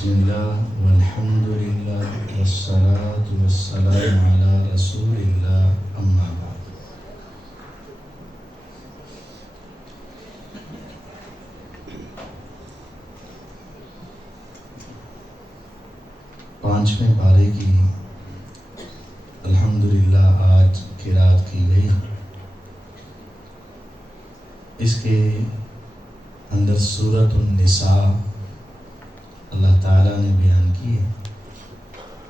بسم اللہ والحمد للہ والصلاة والسلام علی رسول اللہ اما بعد۔ پانچویں پارے کی الحمدللہ آج قرات کی گئی۔ اس کے اندر سورۃ النساء اللہ تعالیٰ نے بیان کی ہے۔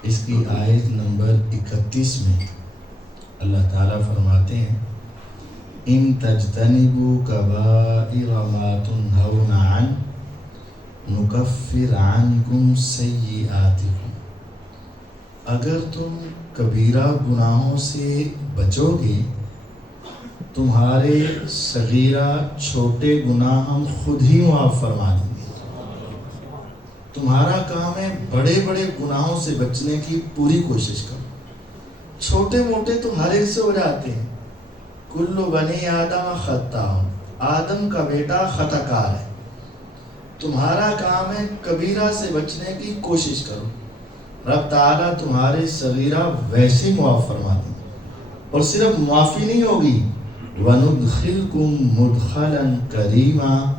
اس کی آیت نمبر 31 میں اللہ تعالیٰ فرماتے ہیں ان تجتنبوا کبائر ما تنہون عنہ نکفر عنکم سیئاتکم، اگر تم کبیرہ گناہوں سے بچو گے تمہارے صغیرہ چھوٹے گناہ ہم خود ہی معاف فرما دیں گے۔ تمہارا کام ہے بڑے بڑے گناہوں سے بچنے کی پوری کوشش کرو، چھوٹے موٹے تو ہر ایک سے ہو جاتے ہیں۔ کل بنی آدم خطاء، آدم کا بیٹا خطا کار ہے۔ تمہارا کام ہے کبیرہ سے بچنے کی کوشش کرو، رب تعالیٰ تمہارے صغیرہ ویسے ہی معاف فرما دیں گے۔ اور صرف معافی نہیں ہوگی، وَنُدْخِلْكُمْ مُدْخَلًا كَرِيمًا،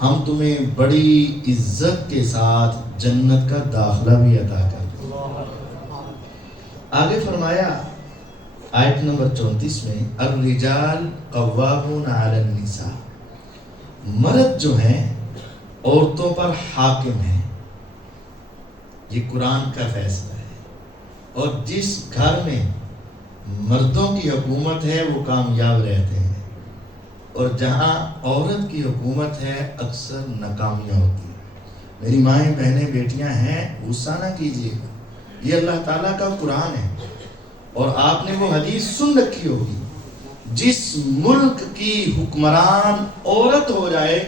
ہم تمہیں بڑی عزت کے ساتھ جنت کا داخلہ بھی عطا کر دیں۔ آگے فرمایا آیت نمبر 34 میں الرجال قوامون علی النساء، مرد جو ہیں عورتوں پر حاکم ہیں۔ یہ قرآن کا فیصلہ ہے، اور جس گھر میں مردوں کی حکومت ہے وہ کامیاب رہتے ہیں، اور جہاں عورت کی حکومت ہے اکثر ناکامیاں ہوتی ہیں۔ میری مائیں بہنیں بیٹیاں ہیں، غصہ نہ کیجیے گا، یہ اللہ تعالیٰ کا قرآن ہے، اور آپ نے وہ حدیث سن رکھی ہوگی، جس ملک کی حکمران عورت ہو جائے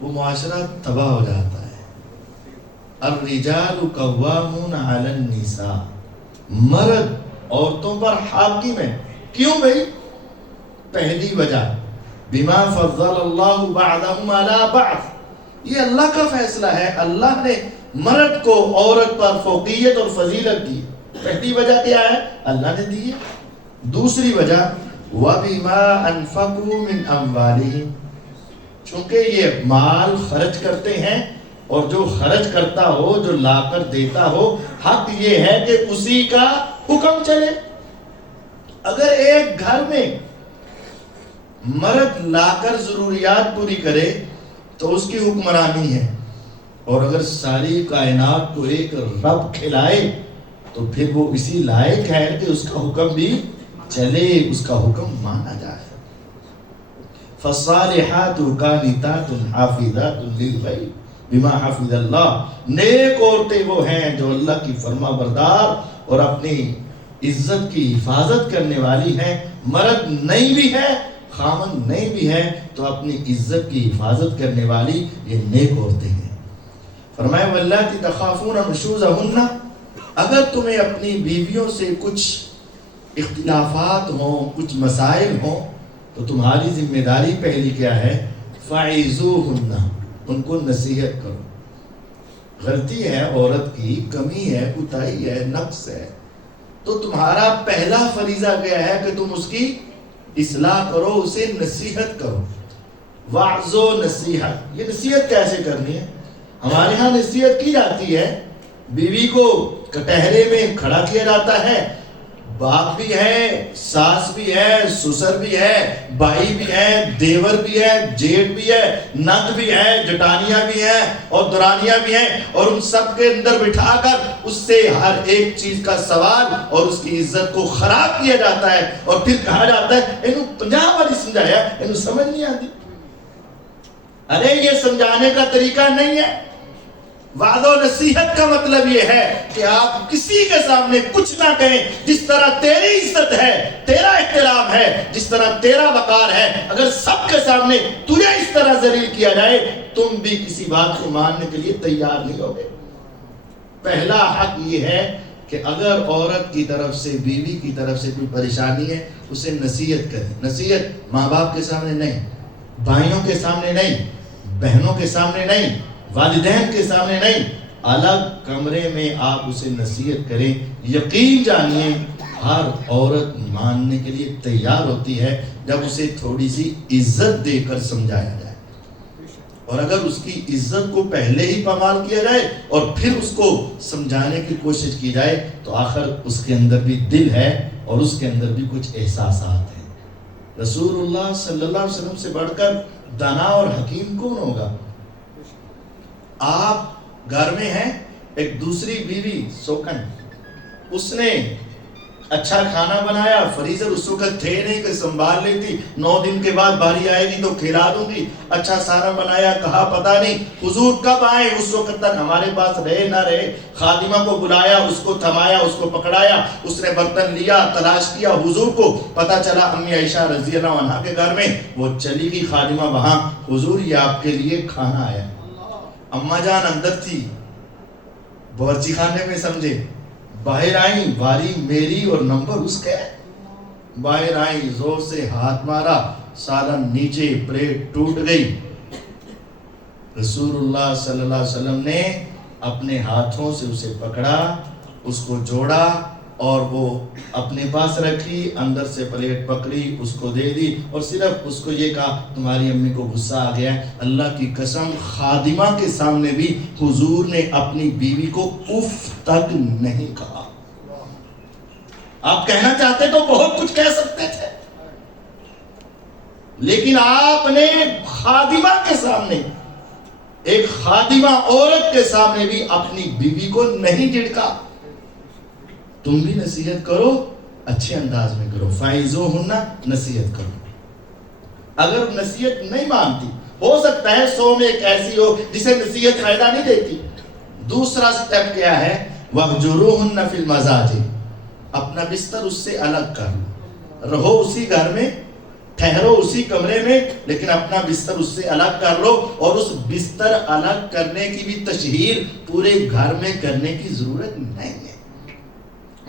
وہ معاشرہ تباہ ہو جاتا ہے۔ الرجال قوامون علی النساء، مرد عورتوں پر حاکم ہے۔ کیوں بھائی؟ پہلی وجہ بما فضل اللہ بعضهم علی بعض، یہ اللہ کا فیصلہ ہے، اللہ نے مرد کو عورت پر فوقیت اور فضیلت دی۔ پہلی وجہ کیا ہے؟ اللہ نے دی ہے۔ دوسری وجہ وبما انفقوا من اموالہم، چونکہ یہ مال خرچ کرتے ہیں، اور جو خرچ کرتا ہو، جو لا کر دیتا ہو، حق یہ ہے کہ اسی کا حکم چلے۔ اگر ایک گھر میں مرد لا کر ضروریات پوری کرے تو اس کی حکمرانی ہے، اور اگر ساری کائنات کو ایک رب کھلائے تو پھر وہ اسی لائق ہے کہ اس کا حکم بھی چلے، اس کا حکم مانا جائے۔ فالصالحات قانتات حافظات للغیب بما حفظ اللہ، نیک عورتیں وہ ہیں جو اللہ کی فرما بردار اور اپنی عزت کی حفاظت کرنے والی ہیں۔ مرد نہیں بھی ہے، خامن نہیں بھی ہے، تو اپنی عزت کی حفاظت کرنے والی یہ نیک عورتیں ہیں۔ فرمایا واللاتی تخافون نشوزہن، اگر تمہیں اپنی بیویوں سے کچھ اختلافات ہوں، کچھ مسائل ہوں، تو تمہاری ذمہ داری پہلی کیا ہے؟ فعظوہن، ان کو نصیحت کرو۔ غلطی ہے عورت کی، کمی ہے، کوتاہی ہے، نقص ہے، تو تمہارا پہلا فریضہ کیا ہے کہ تم اس کی اصلاح کرو، اسے نصیحت کرو۔ وعظ و نصیحت، یہ نصیحت کیسے کرنی ہے؟ ہمارے ہاں نصیحت کی جاتی ہے، بیوی کو کٹہرے میں کھڑا کیا جاتا ہے، باپ بھی ہے، ساس بھی ہے، سسر بھی ہے، بھائی بھی ہے، دیور بھی ہے، جیٹ بھی ہے، نند بھی ہے، جٹانیاں بھی ہیں اور درانیاں بھی ہیں، اور ان سب کے اندر بٹھا کر اس سے ہر ایک چیز کا سوال اور اس کی عزت کو خراب کیا جاتا ہے، اور پھر کہا جاتا ہے انہوں 50 باری سمجھایا، انہوں سمجھ نہیں آتی۔ ارے یہ سمجھانے کا طریقہ نہیں ہے۔ وعظ و نصیحت کا مطلب یہ ہے کہ آپ کسی کے سامنے کچھ نہ کہیں، جس طرح تیری عزت ہے، تیرا احترام ہے، جس طرح تیرا وقار ہے، اگر سب کے سامنے تجھے اس طرح ذلیل کیا جائے تم بھی کسی بات کو ماننے کے لیے تیار نہیں ہوگے۔ پہلا حق یہ ہے کہ اگر عورت کی طرف سے، بیوی کی طرف سے کوئی پریشانی ہے، اسے نصیحت کریں۔ نصیحت ماں باپ کے سامنے نہیں، بھائیوں کے سامنے نہیں، بہنوں کے سامنے نہیں، والدین کے سامنے نہیں، الگ کمرے میں آپ اسے نصیحت کریں، یقین جانیے ہر عورت ماننے کے لیے تیار ہوتی ہے جب اسے تھوڑی سی عزت دے کر سمجھایا جائے، اور اگر اس کی عزت کو پہلے ہی پامال کیا جائے اور پھر اس کو سمجھانے کی کوشش کی جائے تو آخر اس کے اندر بھی دل ہے اور اس کے اندر بھی کچھ احساسات ہیں۔ رسول اللہ صلی اللہ علیہ وسلم سے بڑھ کر دانا اور حکیم کون ہوگا؟ آپ گھر میں ہیں، ایک دوسری بیوی سوکن، اس نے اچھا کھانا بنایا، فریزر اس وقت تھے نہیں کہ سنبھال لیتی، 9 دن کے بعد باری آئے گی تو کھلا دوں گی، اچھا سارا بنایا، کہا پتہ نہیں حضور کب آئے، اس وقت تک ہمارے پاس رہے نہ رہے، خادمہ کو بلایا، اس کو تھمایا، اس کو پکڑایا، اس نے برتن لیا، تلاش کیا، حضور کو پتہ چلا امی عائشہ رضی اللہ عنہا کے گھر میں، وہ چلی گئی خادمہ وہاں، حضور یہ آپ کے لیے کھانا آیا۔ اماں جان اندر تھی، باورچی خانے میں سمجھے، باہر آئیں، باری میری اور نمبر اس کے، باہر آئیں، زور سے ہاتھ مارا، سالن نیچے، پلیٹ ٹوٹ گئی۔ رسول اللہ صلی اللہ علیہ وسلم نے اپنے ہاتھوں سے اسے پکڑا، اس کو جوڑا اور وہ اپنے پاس رکھی، اندر سے پلیٹ پکڑی، اس کو دے دی اور صرف اس کو یہ کہا تمہاری امی کو غصہ آ گیا ہے۔ اللہ کی قسم خادمہ کے سامنے بھی حضور نے اپنی بیوی کو اف تک نہیں کہا۔ آپ کہنا چاہتے تو بہت کچھ کہہ سکتے تھے، لیکن آپ نے خادمہ کے سامنے، ایک خادمہ عورت کے سامنے بھی اپنی بیوی کو نہیں جھڑکا۔ تم بھی نصیحت کرو، اچھے انداز میں کرو، فائزوہن، نصیحت کرو۔ اگر نصیحت نہیں مانتی، ہو سکتا ہے 100 میں ایک ایسی ہو جسے نصیحت فائدہ نہیں دیتی، دوسرا سٹیپ کیا ہے؟ وَاهْجُرُوهُنَّ فِي الْمَضَاجِعِ، اپنا بستر اس سے الگ کر لو، رہو اسی گھر میں، ٹھہرو اسی کمرے میں، لیکن اپنا بستر اس سے الگ کر لو، اور اس بستر الگ کرنے کی بھی تشہیر پورے گھر میں کرنے کی ضرورت نہیں ہے۔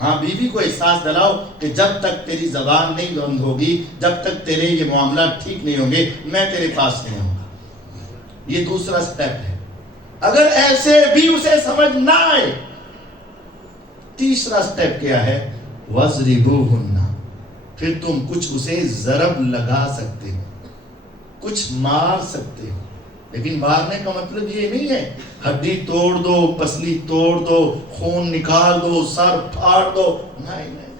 ہاں بیوی کو احساس دلاؤ کہ جب تک تیری زبان نہیں بند ہوگی، جب تک تیرے یہ معاملات ٹھیک نہیں ہوں گے، میں تیرے پاس نہیں ہوں گا۔ یہ دوسرا سٹیپ ہے۔ اگر ایسے بھی اسے سمجھ نہ آئے، تیسرا سٹیپ کیا ہے؟ وَاضْرِبُوهُنَّ، پھر تم کچھ اسے ضرب لگا سکتے ہو، کچھ مار سکتے ہو، لیکن مارنے کا مطلب یہ نہیں ہے ہڈی توڑ دو، پسلی توڑ دو، خون نکال دو، سر پھاڑ دو، نہیں نہیں۔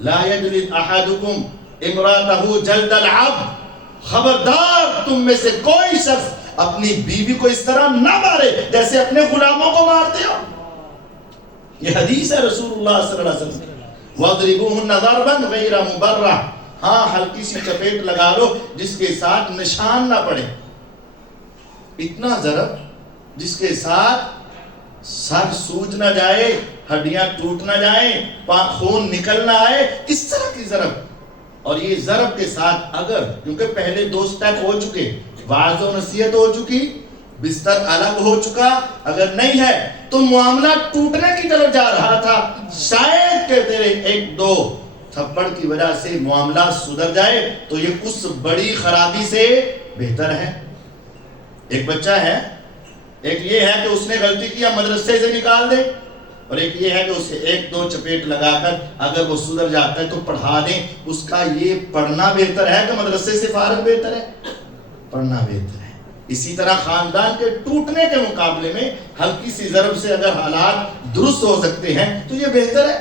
لا يجلد احدكم امرأته جلد العبد، خبردار تم میں سے کوئی شخص اپنی بیوی کو اس طرح نہ مارے جیسے اپنے غلاموں کو مارتے ہو۔ یہ حدیث ہے رسول اللہ صلی اللہ علیہ وسلم۔ وَاضْرِبُوهُنَّ ضَرْبًا غَيْرَ مُبَرَّحٍ، ہاں ہلکی سی چپیٹ لگا لو جس کے ساتھ نشان نہ پڑے، اتنا ضرب جس کے ساتھ سر سوج نہ جائے، ہڈیاں ٹوٹ نہ جائیں، خون نکل نہ آئے، اس طرح کی ضرب۔ اور یہ ضرب کے ساتھ اگر، کیونکہ پہلے 2 سٹیپ ہو چکے، واعظ و نصیحت ہو چکی، بستر الگ ہو چکا، اگر نہیں ہے تو معاملہ ٹوٹنے کی طرف جا رہا تھا، شاید کہ تیرے 1-2 تھپڑ کی وجہ سے معاملہ سدھر جائے تو یہ اس بڑی خرابی سے بہتر ہے۔ ایک بچہ ہے، ایک یہ ہے کہ اس نے غلطی کیا مدرسے سے نکال دے، اور ایک یہ ہے کہ اسے 1-2 چپیٹ لگا کر اگر وہ سدھر جاتا ہے تو پڑھا دیں۔ اس کا یہ پڑھنا بہتر ہے کہ مدرسے سے فارغ بہتر ہے؟ پڑھنا بہتر ہے۔ اسی طرح خاندان کے ٹوٹنے کے مقابلے میں ہلکی سی ضرب سے اگر حالات درست ہو سکتے ہیں تو یہ بہتر ہے،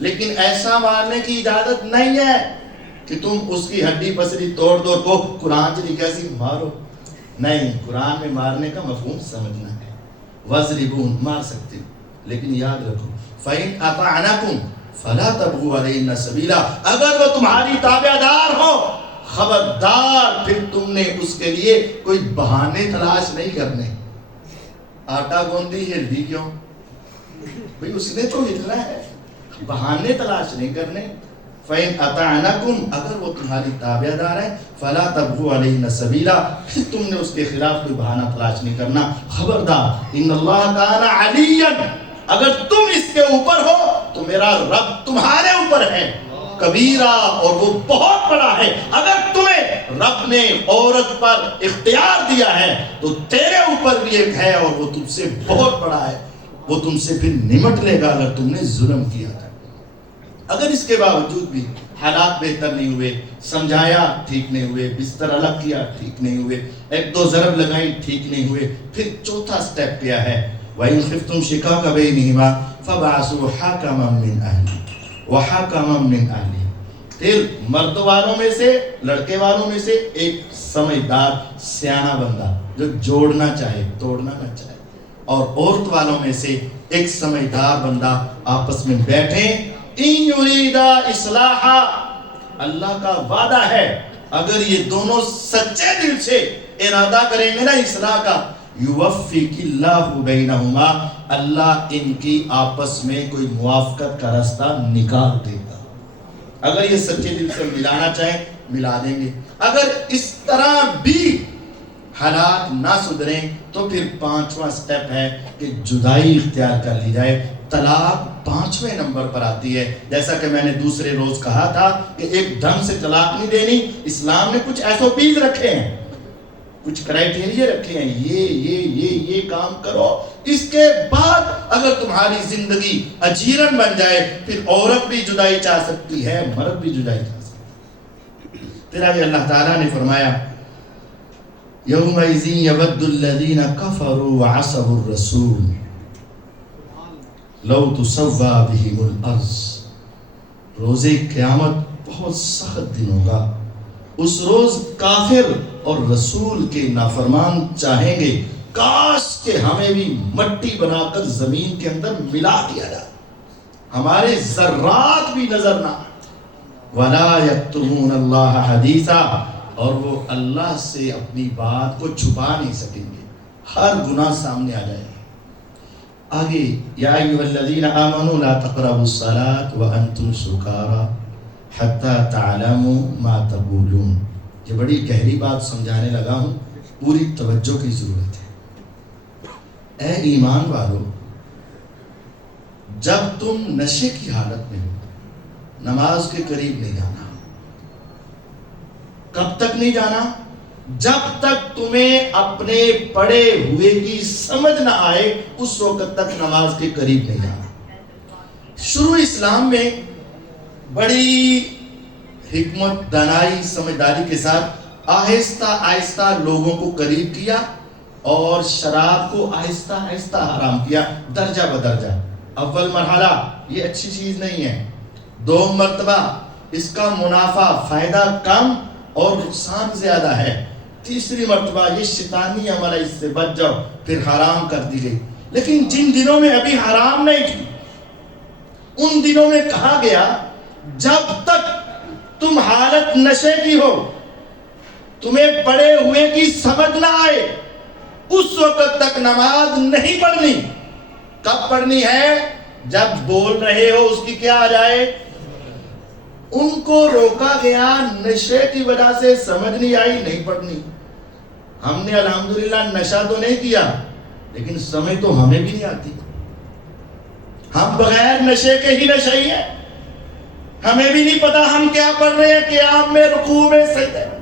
لیکن ایسا مارنے کی اجازت نہیں ہے کہ تم اس کی ہڈی پسلی توڑ دو کو قرآن چلی کیسی مارو، نہیں، قرآن میں مارنے کا مفہوم سمجھنا ہے۔ وَاضْرِبُوهُنَّ، مار سکتے ہو، لیکن یاد رکھو فَإِنْ أَطَعْنَكُمْ فَلَا تَبْغُوا عَلَيْهِنَّ سَبِيلًا، اگر وہ تمہاری تابعدار ہو، خبردار پھر تم نے اس کے لیے کوئی بہانے تلاش نہیں کرنے۔ آٹا گوندی ہلدی کیوں؟ بھئی اس نے تو ہلنا ہے، بہانے تلاش نہیں کرنے۔ فَإِنْ أَطَعْنَكُمْ، اگر وہ تمہاری تابعدار ہے، فَلَا تَبْغُوا عَلَيْهِنَّ سَبِيلًا، پھر تم نے اس کے خلاف کوئی بہانہ تلاش نہیں کرنا۔ خبردار، إِنَّ اللَّهَ كَانَ عَلِيًّا، اگر تم اس کے اوپر ہو تو میرا رب تمہارے اوپر ہے، کبیرہ، اور وہ بہت بڑا ہے۔ اگر تمہیں رب نے عورت پر اختیار دیا ہے تو تیرے اوپر بھی ایک ہے اور وہ تم سے بہت بڑا ہے، وہ تم سے پھر نمٹ لے گا اگر تم نے ظلم کیا تھا۔ اگر اس کے باوجود بھی حالات بہتر نہیں ہوئے، سمجھایا ٹھیک نہیں ہوئے، بستر الگ کیا ٹھیک نہیں ہوئے، ایک دو ضرب لگائی ٹھیک نہیں ہوئے، پھر چوتھا سٹیپ کیا ہے؟ وَإِنْ خِفْتُمْ شِقَاقَ بَيْنِهِمَا فَابْعَثُوا حَكَمًا مِّنْ أَهْلِهِ وَحَكَمًا مِّنْ أَهْلِهِ۔ پھر مرد والوں میں سے، لڑکے والوں میں سے ایک سمجھدار سیانہ بندہ جو جوڑنا چاہے، توڑنا نہ چاہے، اور عورت والوں میں سے ایک سمجھدار بندہ آپس میں بیٹھیں۔ ان یریدا اصلاحا، اللہ کا وعدہ ہے اگر یہ دونوں سچے دل سے ارادہ کریں گے نا اصلاح کا، یوفق اللہ بینہما، اللہ ان کی آپس میں کوئی موافقت کا راستہ نکال دے گا۔ اگر یہ سچے دل سے ملانا چاہیں ملا دیں گے، اگر اس طرح بھی حالات نہ سدھریں تو پھر پانچواں سٹیپ ہے کہ جدائی اختیار کر لی جائے۔ طلاق پانچویں نمبر پر آتی ہے، جیسا کہ میں نے دوسرے روز کہا تھا کہ ایک ڈھنگ سے طلاق نہیں دینی، اسلام نے کچھ SOPs رکھے ہیں، کچھ کرائٹیریا رکھے ہیں، یہ کام کرو، اس کے بعد اگر تمہاری زندگی اجیرن بن جائے پھر عورت بھی جدائی چاہ سکتی ہے، مرد بھی جدائی چاہ سکتی ہے۔ پھر آگے اللہ تعالیٰ نے فرمایا یومئذ یود الذین کفروا وعصوا الرسول لو تسوی بہم الارض، روز قیامت بہت سخت دن ہوگا، اس روز کافر اور رسول کے نافرمان چاہیں گے کاش کہ ہمیں بھی مٹی بنا کر زمین کے اندر ملا دیا جائے، ہمارے ذرات بھی نظر نہ آئے۔ ولا یکتمون اللہ حدیثا، اور وہ اللہ سے اپنی بات کو چھپا نہیں سکیں گے، ہر گناہ سامنے آ جائے گا۔ آگے یا ایھا الذین آمنوا لا تقربوا الصلاۃ وانتم سکارى حتی تعلموا ما تقولون، یہ بڑی گہری بات سمجھانے لگا ہوں، پوری توجہ کی ضرورت ہے۔ اے ایمان والو، جب تم نشے کی حالت میں ہو نماز کے قریب نہیں جانا۔ کب تک نہیں جانا؟ جب تک تمہیں اپنے پڑے ہوئے کی سمجھ نہ آئے اس وقت تک نماز کے قریب نہیں جانا۔ شروع اسلام میں بڑی حکمت، دانائی، سمجھداری کے ساتھ آہستہ آہستہ لوگوں کو قریب کیا اور شراب کو آہستہ آہستہ حرام کیا، درجہ بدرجہ۔ اول مرحلہ یہ اچھی چیز نہیں ہے، دوم مرتبہ اس کا منافع فائدہ کم اور نقصان زیادہ ہے، تیسری مرتبہ یہ شیطانی عمل ہے، اس سے بچ جاؤ، پھر حرام کر دی گئی۔ لیکن جن دنوں میں ابھی حرام نہیں تھی ان دنوں میں کہا گیا جب تک تم حالت نشے کی ہو، تمہیں پڑے ہوئے کی سمجھ نہ آئے، اس وقت تک نماز نہیں پڑھنی۔ کب پڑھنی ہے؟ جب بول رہے ہو اس کی کیا آ جائے۔ ان کو روکا گیا نشے کی وجہ سے، سمجھ نہیں آئی، نہیں پڑھنی۔ ہم نے الحمدللہ نشہ تو نہیں کیا لیکن سمجھ تو ہمیں بھی نہیں آتی، ہم بغیر نشے کے ہی نشئی ہیں، ہمیں بھی نہیں پتا ہم کیا پڑھ رہے ہیں، قیام میں، رکوع میں، سجدے میں،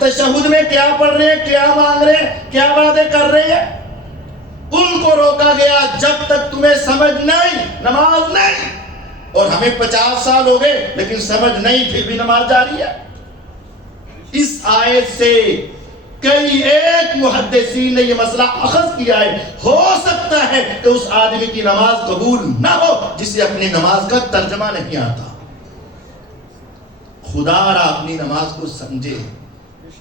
تشہد میں کیا پڑھ رہے ہیں، کیا مانگ رہے ہیں، کیا باتیں کر رہے ہیں۔ ان کو روکا گیا جب تک تمہیں سمجھ نہیں، نماز نہیں۔ اور ہمیں 50 سال ہو گئے لیکن سمجھ نہیں، پھر بھی نماز جاری ہے۔ اس آیت سے کئی ایک محدثین نے یہ مسئلہ اخذ کیا ہے، ہو سکتا ہے کہ اس آدمی کی نماز قبول نہ ہو جسے اپنی نماز کا ترجمہ نہیں آتا۔ خدا را اپنی نماز کو سمجھے،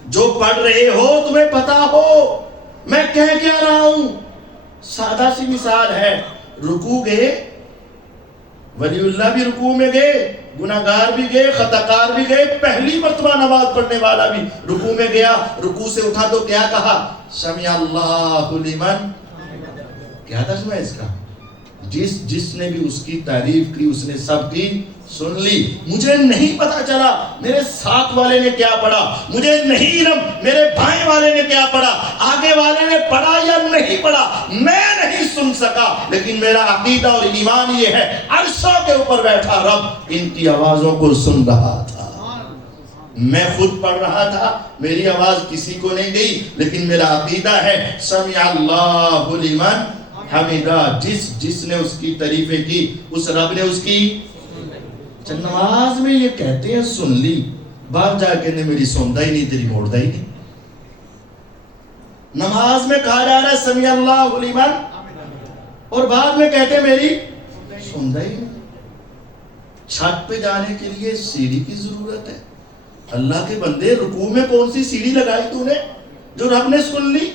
جو پڑھ رہے ہو تمہیں پتا ہو میں کہہ کیا رہا ہوں۔ سادہ سی مثال ہے، رکوع گئے، ولی اللہ بھی رکوع میں گئے، گناہگار بھی گئے، خطاکار بھی گئے، پہلی مرتبہ نماز پڑھنے والا بھی رکوع میں گیا، رکوع سے اٹھا تو کیا کہا؟ سمع اللہ لمن، کیا ترجمہ ہے اس کا؟ جس نے بھی اس کی تعریف کی اس نے سب کی سن لی۔ مجھے نہیں پتا چلا میرے ساتھ والے نے کیا پڑھا، مجھے نہیں علم میرے بھائی والے نے کیا پڑھا، آگے والے نے پڑھا یا نہیں پڑھا، میں نہیں سن سکا، لیکن میرا عقیدہ اور ایمان یہ ہے عرشوں کے اوپر بیٹھا رب ان کی آوازوں کو سن رہا تھا۔ میں خود پڑھ رہا تھا، میری آواز کسی کو نہیں گئی، لیکن میرا عقیدہ ہے سمع اللہ لمن حمدہ، جس نے اس کی تعریفیں کی اس رب نے اس کی نماز میں یہ کہتے ہیں سن لی، باہر جا کے نے میری سنتا ہی نہیں، تیری موڑتا ہی نہیں۔ نماز میں کہا جا رہا ہے سمع اللہ لمن، اور بعد میں کہتے ہیں میری سنتا ہی نہیں۔ چھت پہ جانے کے لیے سیڑھی کی ضرورت ہے، اللہ کے بندے رکوع میں کون سی سیڑھی لگائی تو نے جو رب نے سن لی؟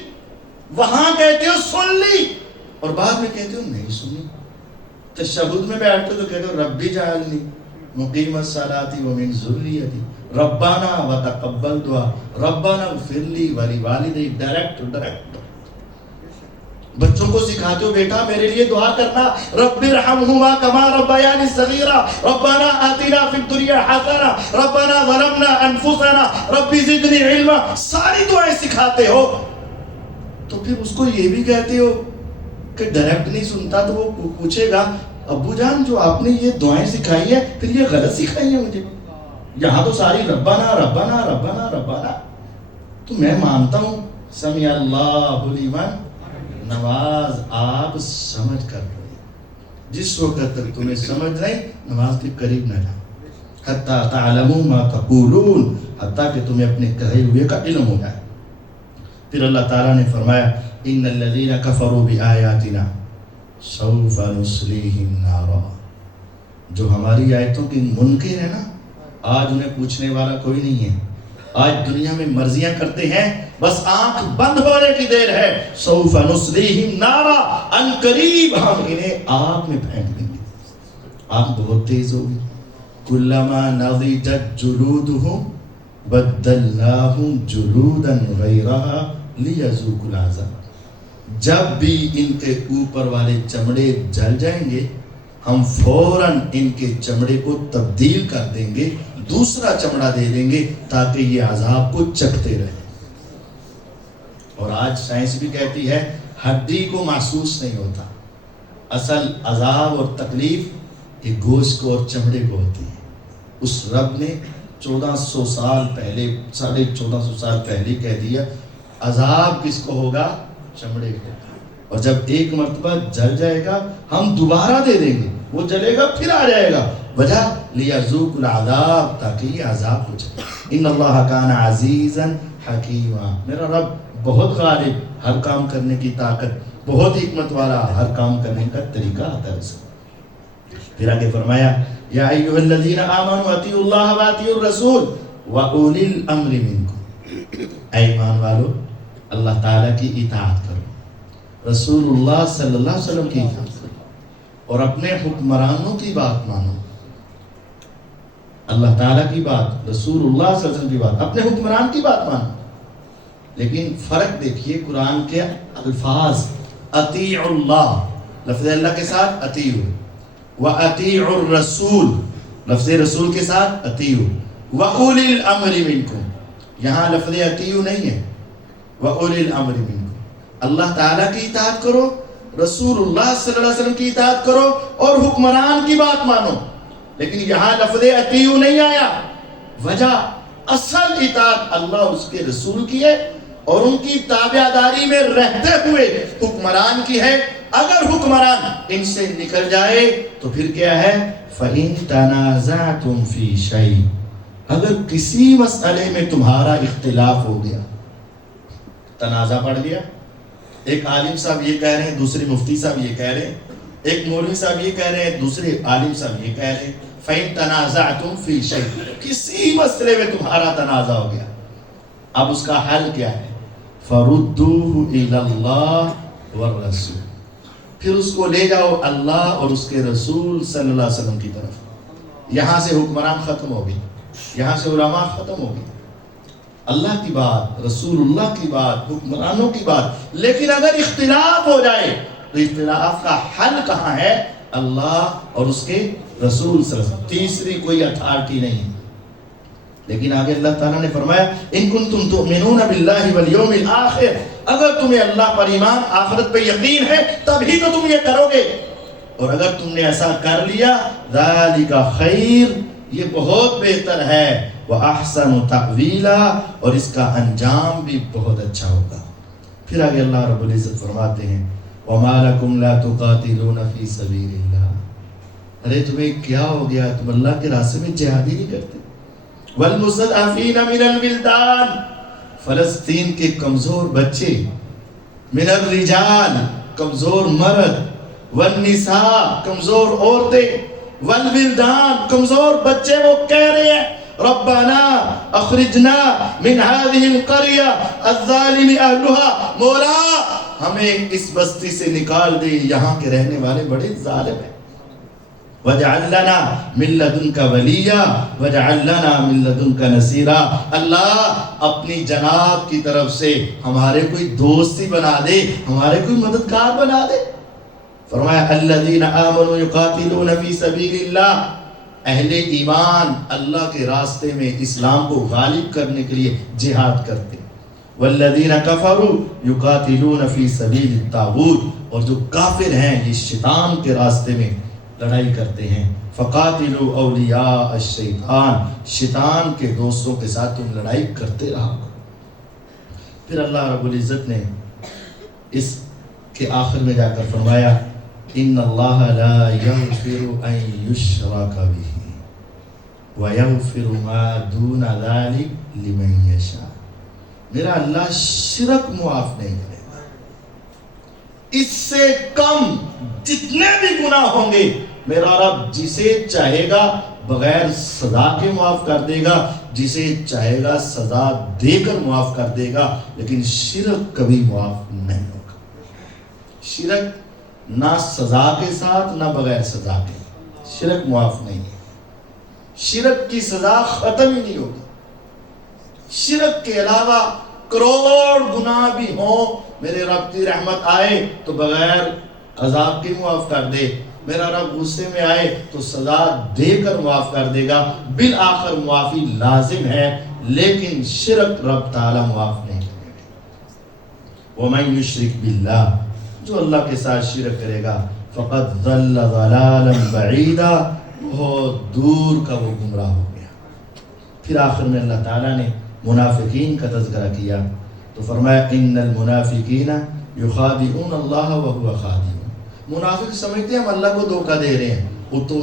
وہاں کہتے ہو سن لی اور بعد میں کہتے ہو نہیں سنی۔ تشہد میں بیٹھتے تو کہتے ہو ربی جعلنی مقیم الصلاۃ ومن ذریتی ربنا وتقبل دعا ربنا اغفر لی ولوالدی، ڈائریکٹ بچوں کو سکھاتے ہو بیٹا میرے لیے دعا کرنا، رب ارحمہما کما ربیانی صغیرا ربنا آتنا فی الدنیا حسنہ ربنا ظلمنا انفسنا رب زدنی علما، ساری دعائیں سکھاتے ہو تو پھر اس کو یہ بھی کہتے ہو کہ ڈائریکٹ نہیں سنتا تو وہ پوچھے گا ابو جان جو آپ نے یہ دعائیں سکھائی ہیں پھر یہ غلط سکھائی ہیں مجھے، یہاں تو ساری ربنا ربنا ربنا ربنا۔ تو میں مانتا ہوں سمع اللہ لمن، نماز آپ سمجھ کر پڑھیں، جس وقت تک تمہیں سمجھ نہیں نماز کے قریب نہ جاؤ، حتیٰ تعلموا ما تقولون، حتیٰ کہ تمہیں اپنے کہے ہوئے کا علم ہو جائے۔ پھر اللہ تعالیٰ نے فرمایا ان الذین کفروا بآیاتنا سوف نصلیہم نارا، جو ہماری آیتوں کی منکر ہے نا، آج انہیں پوچھنے والا کوئی نہیں ہے، آج دنیا میں مرضیاں کرتے ہیں، بس آنکھ بند ہونے کی دیر ہے، سوف نصلیہم نارا، ان قریب ہم انہیں آگ میں پھینک دیں گے۔ آگ بہت تیز ہوگی، کلما نضجت جلودہم بدلناہم جلودا غیرہا لیذوقوا العذاب، جب بھی ان کے اوپر والے چمڑے جل جائیں گے ہم فوراً ان کے چمڑے کو تبدیل کر دیں گے، دوسرا چمڑا دے دیں گے تاکہ یہ عذاب کو چکھتے رہیں۔ اور آج سائنس بھی کہتی ہے ہڈی کو محسوس نہیں ہوتا، اصل عذاب اور تکلیف یہ گوشت کو اور چمڑے کو ہوتی ہے۔ اس رب نے 1400 سال پہلے 1450 سال پہلے کہہ دیا عذاب کس کو ہوگا؟ چمڑے کو، اور جب ایک مرتبہ جل جائے گا ہم دوبارہ دے دیں گے، وہ جلے گا پھر آ جائے گا، وجہ لیذوقوا العذاب، تاکہ یہ عذاب کو چکھے۔ ان اللہ کان عزیزا حکیما، میرا رب بہت غالب، ہر کام کرنے کی طاقت، بہت حکمت والا، ہر کام کرنے کا طریقہ آتا ہے اسے۔ پھر آگے فرمایا یا ایھا الذین آمنوا اطیعوا اللہ واطیعوا الرسول واولی الامر منکم، اے ایمان والو اللہ تعالیٰ کی اطاعت کرو، رسول اللہ صلی اللہ علیہ وسلم کی اطاعت کرو، اور اپنے حکمرانوں کی بات مانو۔ اللہ تعالیٰ کی بات، رسول اللہ صلی اللہ علیہ وسلم کی بات، اپنے حکمران کی بات مانو۔ لیکن فرق دیکھیے قرآن کے الفاظ، اطیعوا اللہ لفظ اللہ کے ساتھ اطیعوا، واطیعوا الرسول لفظ رسول کے ساتھ اطیعوا، واولی الامر منکم، یہاں لفظ اطیعوا نہیں ہے، وَأُولِي الْأَمْرِ مِنْكُمْ، اللہ تعالیٰ کی اطاعت کرو، رسول اللہ صلی اللہ علیہ وسلم کی اطاعت کرو اور حکمران کی بات مانو۔ لیکن یہاں لفظ اطیعوا نہیں آیا، وجہ اصل اطاعت اللہ اور اس کے رسول کی ہے اور ان کی تابعداری میں رہتے ہوئے حکمران کی ہے۔ اگر حکمران ان سے نکل جائے تو پھر کیا ہے؟ فَإِن تَنَازَعْتُمْ فِي شَيْءٍ، اگر کسی مسئلے میں تمہارا اختلاف ہو گیا، تنازع پڑ گیا، ایک عالم صاحب یہ کہہ رہے ہیں، دوسرے مفتی صاحب یہ کہہ رہے ہیں، ایک مولوی صاحب یہ کہہ رہے ہیں، دوسرے عالم صاحب یہ کہہ رہے ہیں، فَإِن تَنَازَعْتُمْ فِي شَيْءٍ، کسی مسئلے میں تمہارا تنازع ہو گیا، اب اس کا حل کیا ہے؟ فَرُدُّوهُ إِلَى اللَّهِ وَالرَّسُولِ، پھر اس کو لے جاؤ اللہ اور اس کے رسول صلی اللہ علیہ وسلم کی طرف۔ یہاں سے حکمران ختم ہوگی، یہاں سے علماء ختم ہوگی، اللہ کی بات، رسول اللہ کی بات، حکمرانوں کی بات۔ لیکن اگر اختلاف ہو جائے تو اختلاف کا حل کہاں ہے؟ اللہ اور اس کے رسول صلی اللہ علیہ وسلم، تیسری کوئی اتھارٹی نہیں۔ لیکن آگے اللہ تعالیٰ نے فرمایا ان کنتم تؤمنون باللہ والیوم الآخر، اگر تمہیں اللہ پر ایمان، آخرت پہ یقین ہے تبھی تو تم یہ کرو گے، اور اگر تم نے ایسا کر لیا ذالک خیر، یہ بہت بہتر ہے، وَأَحْسَنُ تَأْوِيلًا، اور اس کا انجام بھی بہت اچھا ہوگا۔ پھر آگے اللہ رب العزت فرماتے ہیں وَمَا لَكُمْ لَا تُقَاتِلُونَ فِي سَبِيلِ اللَّهِ، ارے تمہیں کیا ہو گیا، تم اللہ کے راستے میں جہاد ہی نہیں کرتے۔ وَالْمُسْتَضْعَفِينَ مِنَ الْوِلْدَانِ، فلسطین کے کمزور بچے، من الرجال کمزور مرد، والنساء کمزور عورتیں، والولدان کمزور بچے، وہ کہہ رہے ہیں ربنا اخرجنا من هذه القرية الظالم اهلها، مولا ہمیں اس بستی سے نکال دے، یہاں کے رہنے والے بڑے ظالم ہیں۔ وَاجْعَلْ لَنَا مِن لَّدُنْكَ وَلِيًّا وَاجْعَلْ لَنَا مِن لَّدُنْكَ نَصِيرًا، اللہ اپنی جناب کی طرف سے ہمارے کوئی دوستی بنا دے، ہمارے کوئی مددگار بنا دے۔ فرمایا الَّذِينَ آمَنُوا يُقَاتِلُونَ فِي سَبِيلِ اللَّهِ، اہل ایمان اللہ کے راستے میں اسلام کو غالب کرنے کے لیے جہاد کرتے۔ وَالَّذِينَ كَفَرُوا يُقَاتِلُونَ فِي سَبِيلِ الطَّاغُوتِ، اور جو کافر ہیں یہ شیطان کے راستے میں لڑائی کرتے ہیں۔ فَقَاتِلُوا أَوْلِيَاءَ الشَّيْطَانِ، شیطان کے دوستوں کے ساتھ تم لڑائی کرتے رہو۔ پھر اللہ رب العزت نے اس کے آخر میں جا کر فرمایا ان اللہ لا یغفر ان یشرک بہ ویغفر ما دون ذلک لمن یشاء، میرا اللہ شرک معاف نہیں کرے گا، اس سے کم جتنے بھی گناہ ہوں گے میرا رب جسے چاہے گا بغیر سزا کے معاف کر دے گا، جسے چاہے گا سزا دے کر معاف کر دے گا، لیکن شرک کبھی معاف نہیں ہوگا۔ شرک نہ سزا کے ساتھ نہ بغیر سزا کے، شرک معاف نہیں ہے، شرک کی سزا ختم ہی نہیں ہوگی۔ شرک کے علاوہ کروڑ گناہ بھی ہوں، میرے رب کی رحمت آئے تو بغیر عذاب کے معاف کر دے، میرا رب غصے میں آئے تو سزا دے کر معاف کر دے گا، بالآخر معافی لازم ہے، لیکن شرک رب تعالیٰ معاف نہیں کرے گا۔ وَمَن يُشْرِكْ بِاللَّهِ، جو اللہ کے ساتھ شرک کرے گا فقط ضل ضلالا بعیدا، بہت دور کا وہ گمراہ ہو گیا۔ پھر آخر میں اللہ تعالیٰ نے منافقین کا تذکرہ کیا تو فرمایا ان المنافقین یخادعون اللہ وهو خادعهم، منافق سمجھتے ہیں ہم اللہ کو دھوکہ دے رہے ہیں،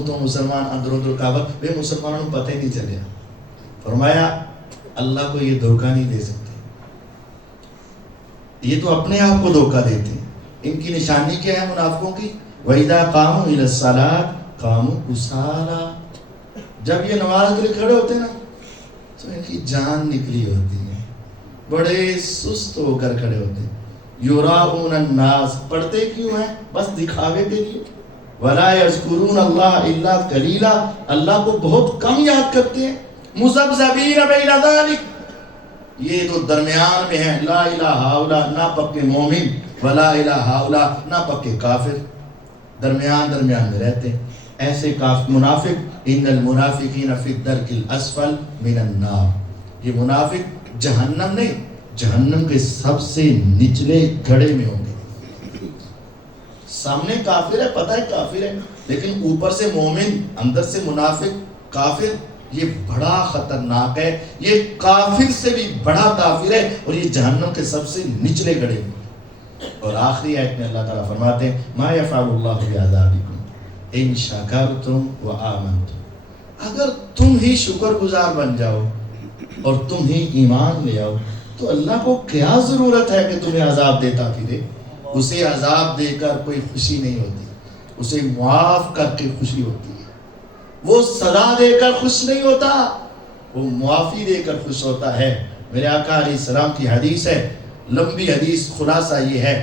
تو مسلمان اندر ادھر کعبہ بے مسلمانوں کو پتہ ہی نہیں چلے۔ فرمایا اللہ کو یہ دھوکہ نہیں دے سکتے، یہ تو اپنے آپ کو دھوکہ دیتے ہیں۔ ان کی نشانی کیا ہے منافقوں کی؟ وَإِذَا قَامُوا إِلَى الصَّلَاةِ قَامُوا كُسَالَىٰ، جب یہ نماز کے لیے کھڑے ہوتے ہیں نا تو ان کی جان نکلی ہوتی ہے، بڑے سست ہو کر کھڑے ہوتے ہیں۔ یُرَاءُونَ النَّاسَ، پڑھتے کیوں ہیں؟ بس دکھاوے کے لیے۔ وَلَا يَذْكُرُونَ اللَّهَ إِلَّا قَلِيلًا، اللہ کو بہت کم یاد کرتے ہیں۔ مُذَبْذَبِينَ بَيْنَ ذَلِكَ، یہ تو درمیان میں ہے، لا الہ الا نہ پکے مومن ولا الہ الا نہ پکے کافر، درمیان میں رہتے ہیں۔ ایسے منافق ان المنافقین فی الدرک الاسفل من النار، یہ منافق جہنم نہیں، جہنم کے سب سے نچلے گڑھے میں ہوں گے۔ سامنے کافر ہے، پتہ ہے کافر ہے، لیکن اوپر سے مومن اندر سے منافق کافر، یہ بڑا خطرناک ہے، یہ کافر سے بھی بڑا کافر ہے، اور یہ جہنم کے سب سے نچلے گڑھے میں۔ اور آخری آیت میں اللہ تعالیٰ فرماتے ہیں ما یفعل اللہ بعذابکم ان شکرتم وآمنتم، اگر تم ہی شکر گزار بن جاؤ اور تم ہی ایمان لے آؤ تو اللہ کو کیا ضرورت ہے کہ تمہیں عذاب دیتا پھرے؟ اسے عذاب دے کر کوئی خوشی نہیں ہوتی، اسے معاف کر کے خوشی ہوتی ہے۔ وہ سزا دے کر خوش نہیں ہوتا، وہ معافی دے کر خوش ہوتا ہے۔ میرے آقا علیہ السلام کی حدیث ہے، لمبی حدیث، خلاصہ یہ ہے،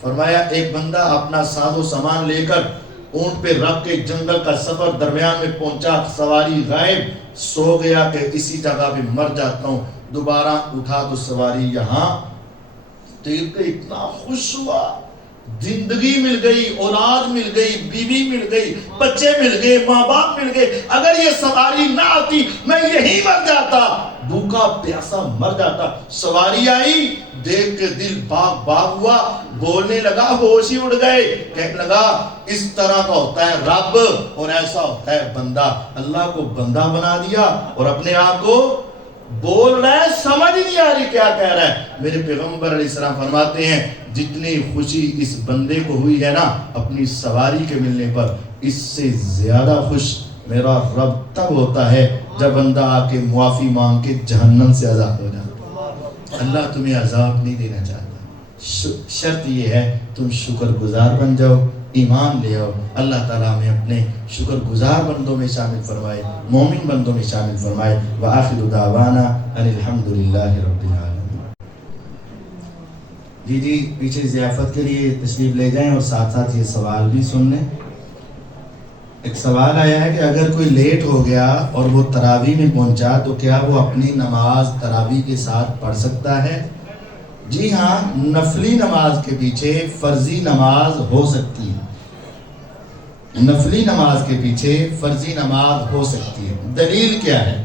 فرمایا ایک بندہ اپنا ساز و سامان لے کر اونٹ پہ رکھ کے جنگل کا سفر، درمیان میں پہنچا، سواری غائب، سو گیا کہ اسی جگہ پہ مر جاتا ہوں، دوبارہ اٹھا تو سواری یہاں، دیکھ کے اتنا خوش ہوا، زندگی مل گئی، اولاد مل گئی، بیوی مل گئی، بچے مل گئے، ماں باپ مل گئے، اگر یہ سواری نہ آتی میں یہی مر جاتا، بھوکا پیاسا مر جاتا۔ سواری آئی، دیکھ کے دل باغ باغ ہوا، بولنے لگا، ہوش ہی اڑ گئے، کہنے لگا اس طرح کا ہوتا ہے رب اور ایسا ہوتا ہے بندہ۔ اللہ کو بندہ بنا دیا اور اپنے آپ کو بول رہا ہے سمجھ نہیں آ رہی کیا کہہ رہا ہے. میرے پیغمبر علیہ السلام فرماتے ہیں جتنی خوشی اس بندے کو ہوئی ہے نا اپنی سواری کے ملنے پر، اس سے زیادہ خوش میرا رب تب ہوتا ہے جب بندہ آ کے معافی مانگ کے جہنم سے آزاد ہو جاتا. اللہ تمہیں عذاب نہیں دینا چاہتا. شرط یہ ہے تم شکر گزار بن جاؤ، ایمان لے آؤ. اللہ تعالیٰ ہمیں اپنے شکر گزار بندوں میں شامل فرمائے، مومن بندوں میں شامل فرمائے. وآخر دعوانا ان الحمدللہ رب العالمین. جی پیچھے ضیافت کے لیے تشریف لے جائیں اور ساتھ ساتھ یہ سوال بھی سن لیں. ایک سوال آیا ہے کہ اگر کوئی لیٹ ہو گیا اور وہ تراویح میں پہنچا تو کیا وہ اپنی نماز تراویح کے ساتھ پڑھ سکتا ہے؟ جی ہاں، نفلی نماز کے پیچھے فرضی نماز ہو سکتی ہے. نفلی نماز کے پیچھے فرضی نماز ہو سکتی ہے. دلیل کیا ہے؟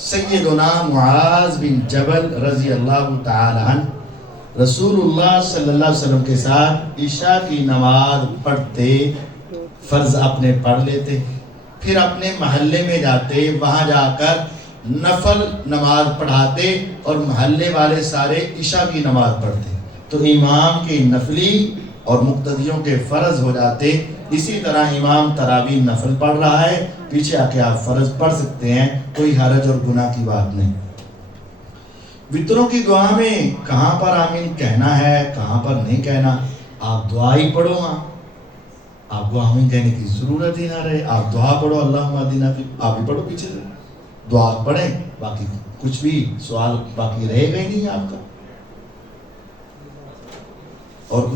سیدنا معاذ بن جبل رضی اللہ تعالی عنہ رسول اللہ صلی اللہ علیہ وسلم کے ساتھ عشاء کی نماز پڑھتے، فرض اپنے پڑھ لیتے، پھر اپنے محلے میں جاتے، وہاں جا کر نفل نماز پڑھاتے اور محلے والے سارے عشاء کی نماز پڑھتے. تو امام کے نفلی اور مقتدیوں کے فرض ہو جاتے. اسی طرح امام تراویح نفل پڑھ رہا ہے، پیچھے آ کے آپ فرض پڑھ سکتے ہیں، کوئی حرج اور گناہ کی بات نہیں. وطروں کی دعا میں کہاں پر آمین کہنا ہے، کہاں پر نہیں کہنا، آپ دعا ہی پڑھو. آپ کو آمین کہنے کی ضرورت ہی نہ رہے، آپ دعا پڑھو. اللہم اہدنا فی، آپ ہی پڑھو پیچھے سے دعا پڑھیں، باقی کچھ بھی سوال باقی رہے گا ہی نہیں آپ کا. اور